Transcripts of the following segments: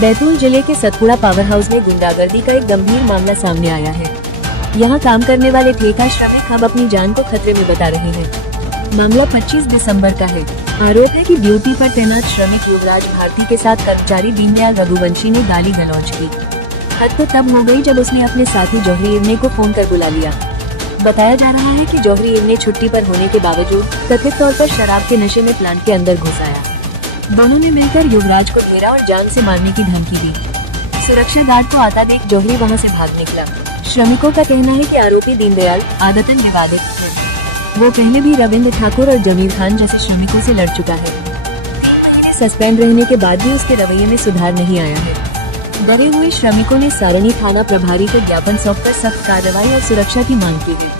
बैतूल जिले के Satpura power house में गुंडागर्दी का एक गंभीर मामला सामने आया है। यहां काम करने वाले ठेका श्रमिक अब अपनी जान को खतरे में बता रहे हैं। मामला 25 दिसंबर का है। आरोप है कि ड्यूटी पर तैनात श्रमिक युवराज भारती के साथ कर्मचारी दीनदयाल रघुवंशी ने गाली गलौज की। हद तो तब हो गई जब उसने अपने साथी जौहरी इवने को फोन कर बुला लिया। बताया जा रहा है कि जौहरी इवने छुट्टी पर होने के बावजूद कथित तौर पर शराब के नशे में प्लांट के अंदर घुस आया। दोनों ने मिलकर युवराज को घेरा और जान से मारने की धमकी दी। सुरक्षा गार्ड को आता देख जौहरी वहां से भाग निकला। श्रमिकों का कहना है कि आरोपी दीनदयाल आदतन विवादित है। वो पहले भी रविंद्र ठाकुर और जमीर खान जैसे श्रमिकों से लड़ चुका है। सस्पेंड रहने के बाद भी उसके रवैये में सुधार नहीं आया है। डरे हुए श्रमिकों ने सारणी थाना प्रभारी को ज्ञापन सौंपकर सख्त कार्रवाई और सुरक्षा की मांग की है।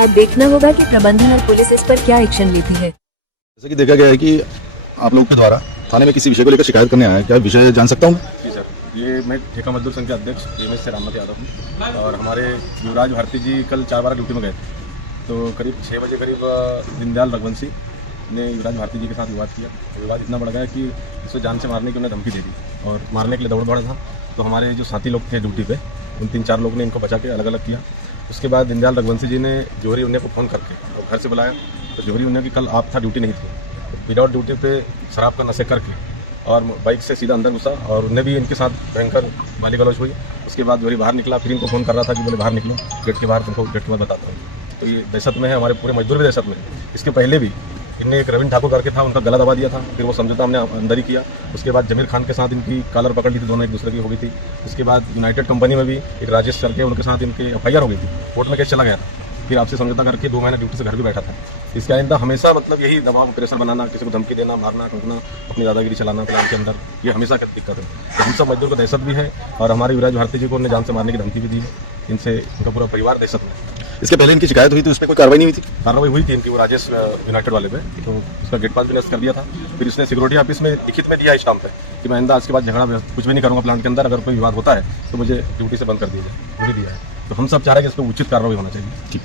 अब देखना होगा कि प्रबंधन और पुलिस इस पर क्या एक्शन लेती है। जैसे कि देखा गया है कि आप लोग के द्वारा थाने में किसी विषय को लेकर शिकायत करने आया है, क्या विषय जान सकता हूँ? जी सर, ये मैं ठेका मजदूर संघ के अध्यक्ष एम एस रामनाथ यादव हूँ और हमारे युवराज भारती जी कल 4-12 ड्यूटी में गए थे। तो करीब 6 बजे करीब दीनदयाल रघुवंशी ने युवराज भारती जी के साथ विवाद किया। विवाद इतना बढ़ गया कि इसको जान से मारने की उन्हें धमकी दे दी और मारने के लिए दौड़ बढ़ा था। तो हमारे जो साथी लोग थे ड्यूटी पे, उन 3-4 लोग ने इनको बचा के अलग अलग किया। उसके बाद दीनदयाल रघुवंशी जी ने जौहरी उन्ने को फ़ोन करके और घर से बुलाया। तो जौहरी उन्ने की कल आप था, ड्यूटी नहीं थी। विदाउट ड्यूटी पे शराब का नशे करके और बाइक से सीधा अंदर घुसा और उन्हें भी इनके साथ भयंकर गाली गलौज हुई। उसके बाद जौहरी बाहर निकला, फिर इनको फ़ोन कर रहा था कि बोले बाहर निकलो, गेट के बाहर, तुमको गेट के बाद बताता हूँ। तो ये दहशत में है, हमारे पूरे मजदूर भी दहशत में है। इसके पहले भी इनने एक रविंद्र ठाकुर करके था, उनका गला दबा दिया था, फिर वो समझौता हमने अंदर ही किया। उसके बाद जमीर खान के साथ इनकी कॉलर पकड़ ली थी, दोनों एक दूसरे की हो गई थी। उसके बाद यूनाइटेड कंपनी में भी एक राजेश करके उनके साथ इनके FIR हो गई थी, कोर्ट में केस चला गया था। फिर आपसे समझौता करके 2 महीने ड्यूटी से घर भी बैठा था। इसके आइंदा हमेशा मतलब यही दबाव, प्रेशर बनाना, किसी को धमकी देना, मारना, ठोकना, अपनी दादागिरी चलाना प्लान के अंदर, ये हमेशा की दिक्कत है। तो हम सब मजदूर को दहशत भी है और हमारे युवराज भारती जी को उन्हें जान से मारने की धमकी भी दी है। इनसे इनका पूरा परिवार दहशत में है। इसके पहले इनकी शिकायत हुई थी, उस पर कोई कार्रवाई नहीं हुई थी? कार्रवाई हुई थी इनकी, वो राजेश यूनाइटेड वाले पे, तो उसका गेट पास भी नष्ट कर दिया था। फिर इसने सिक्योरिटी ऑफिस में लिखित में दिया स्टाम्प पे कि मैं आइंदा आज के बाद झगड़ा कुछ भी नहीं करूँगा प्लांट के अंदर, अगर कोई विवाद होता है तो मुझे ड्यूटी से बंद कर दिया जाए, वो भी दिया है। तो हम सब चाह रहे हैं कि इस पर उचित कार्रवाई होना चाहिए। ठीक।